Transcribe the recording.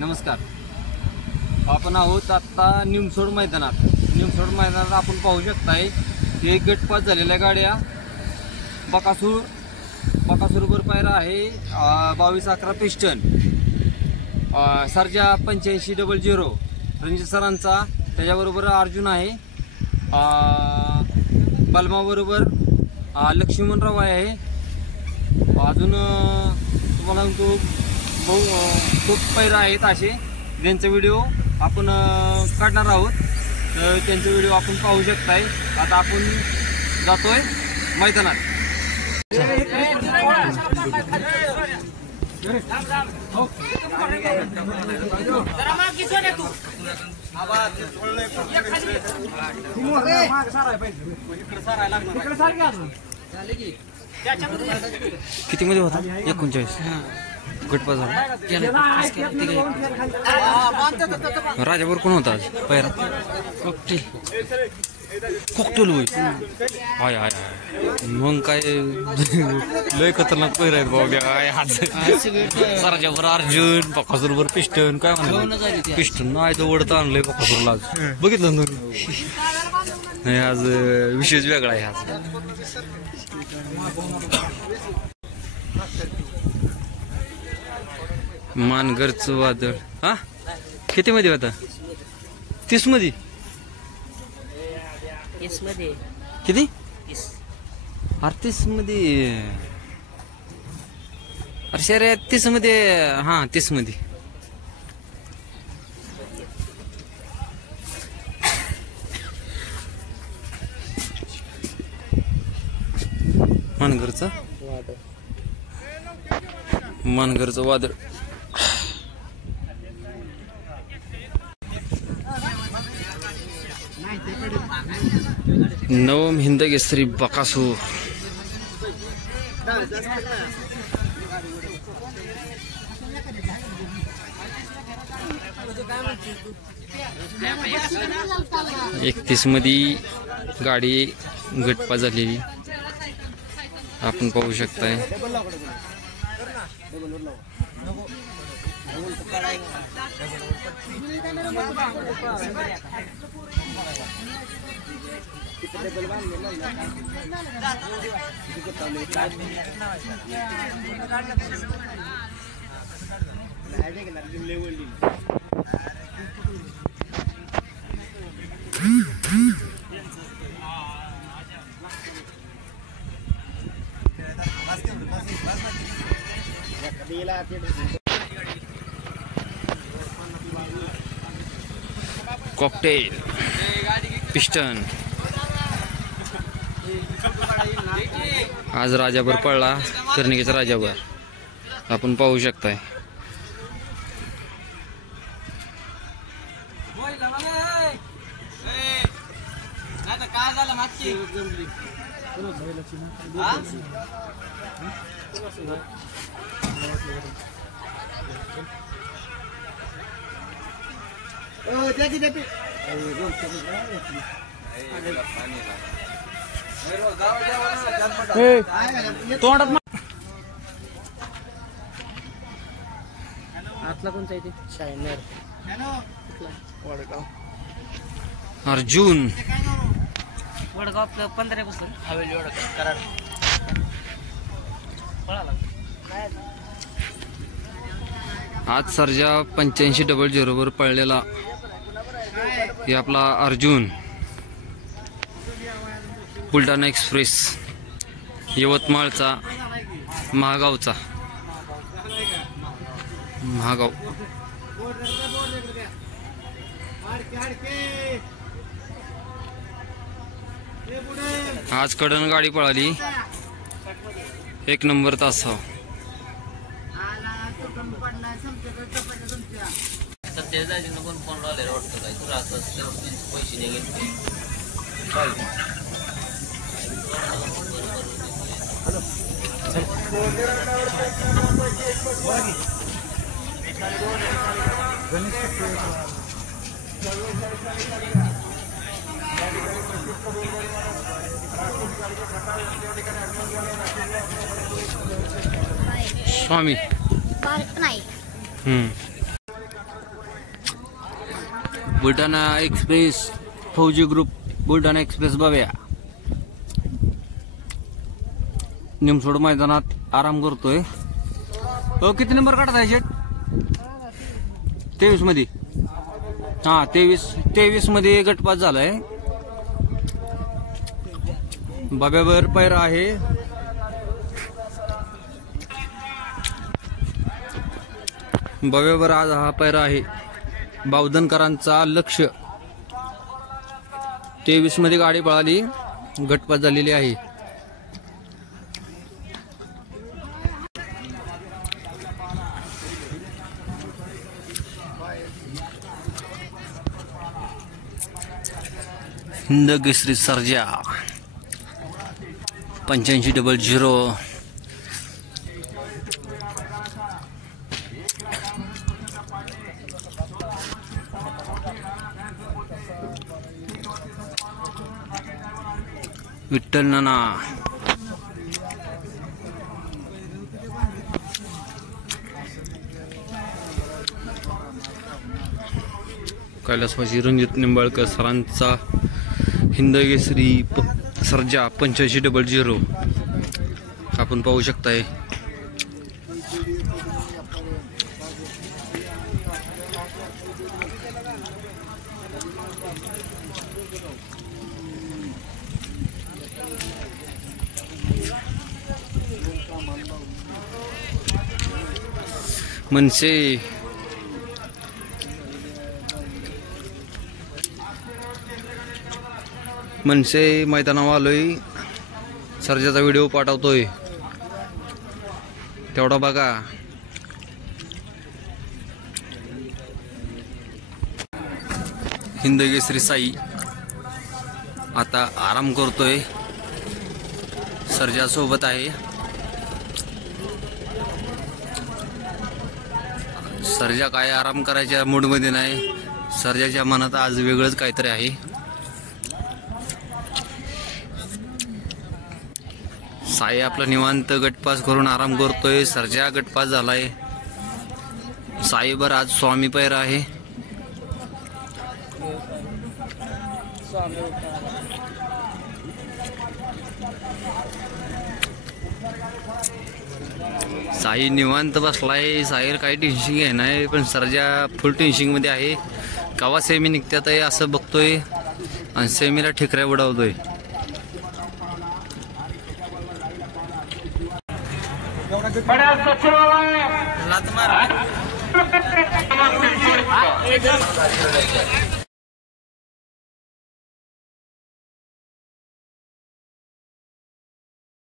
नमस्कार. आपण आहोत आता निमसोड मैदानात आपण पाहू शकताय की एक गटपास झालेल्या गाड्या बकासूर वर पायरा आहे 2211 पिस्टन, सर्जा 8500 रणजित सरांचा, त्याच्याबरोबर अर्जुन आहे, बलमा बरोबर लक्ष्मणराव आहे. अजून तुम्हाला तो खूप पैरा आहेत असे, त्यांचे व्हिडिओ आपण काढणार आहोत. तर त्यांचे व्हिडिओ आपण पाहू शकताय. आता आपण जातोय मैदानात. किती मध्ये होता? 39 गटपास झाला. राजावर कोण होता आज पैरा? कॉकटेल होय. हाय हाय मग काय लय खतरनाक पैर आहेत बाबा. सरजावर अर्जुन, बकासूरवर पिस्टन. काय म्हणा पिस्टन नाही तर ओढता आणलंय बकासूरला आज. बघितलं ना तुम्ही? आज विशेष वेगळा आहे आज. मानगरचं वादळ हा किती मध्ये होता? 30 मध्ये. किती? 30 मध्ये. अरे शर्यत 30 मध्ये. हा 30 मध्ये. मानगरचं वादळ. नवम हिंद केसरी बकासूर. एकतीस मध्ये गाडी गटपास झालेली आपण पाहू शकताय. कॉकटेल पिस्टन आज राजाभर पडला. कर्णिकेचा राजाभर आपण पाहू शकताय. काय झालं मागची? तोंडात आतला कोणता इथे? शायनर. अर्जुन वडगाव आपलं 15 पासून हवेली वडगाव कराड. आज सर्जा 8500 वर पळलेला हे आपला अर्जुन. बुलढाणा एक्सप्रेस, यवतमाळचा, महागाव. आज कडन गाडी पळाली. 1 नंबर तास. सध्या जायचं कोण फोन लावले वाटतं काय तुला असं पैसे नाही घेतले. स्वामी. बुलढाणा एक्सप्रेस फौजी ग्रुप बुलढाणा एक्सप्रेस बाब्या निमसोड मैदानात आराम करतोय. किती नंबर काढताय शेट? 23 मध्ये. हा 23 मध्ये गटपास झालाय. बाब्यावर पैरा आहे. बाब्यावर आज हा पैरा आहे. बावधनकरांचा लक्ष. 23 मध्ये गाडी पळाली, गटपास झालेली आहे. हिंद केसरी सर्जा 8500. विठ्ठल नाना कैलासवासी रणजित निंबाळकर सरांचा हिंद केसरी सर्जा 8500 आपण पाहू शकताय. मनसे मैदानावर आलोय. सर्जाचा व्हिडिओ पाठवतोय, तेवढा बघा. हिंद केसरी साई आता आराम करतोय. सर्जा सोबत आहे. सर्जा काय आराम करायच्या मूड मध्ये नाही. सर्जाच्या मनात आज वेगळंच काहीतरी आहे. साई आपला निवांत गटपास करून आराम करतोय. सर्जा गटपास झालाय. साईबर आज स्वामी पैर आहे. साई निवांत बसलाय. साईर काही टेन्शन घे नाही, पण सर्जा फुल टेन्शन मध्ये आहे. कवा सेमी निघत्यात आहे असं बघतोय आणि सेमीला ठिकऱ्या उडवतोय. लात मार.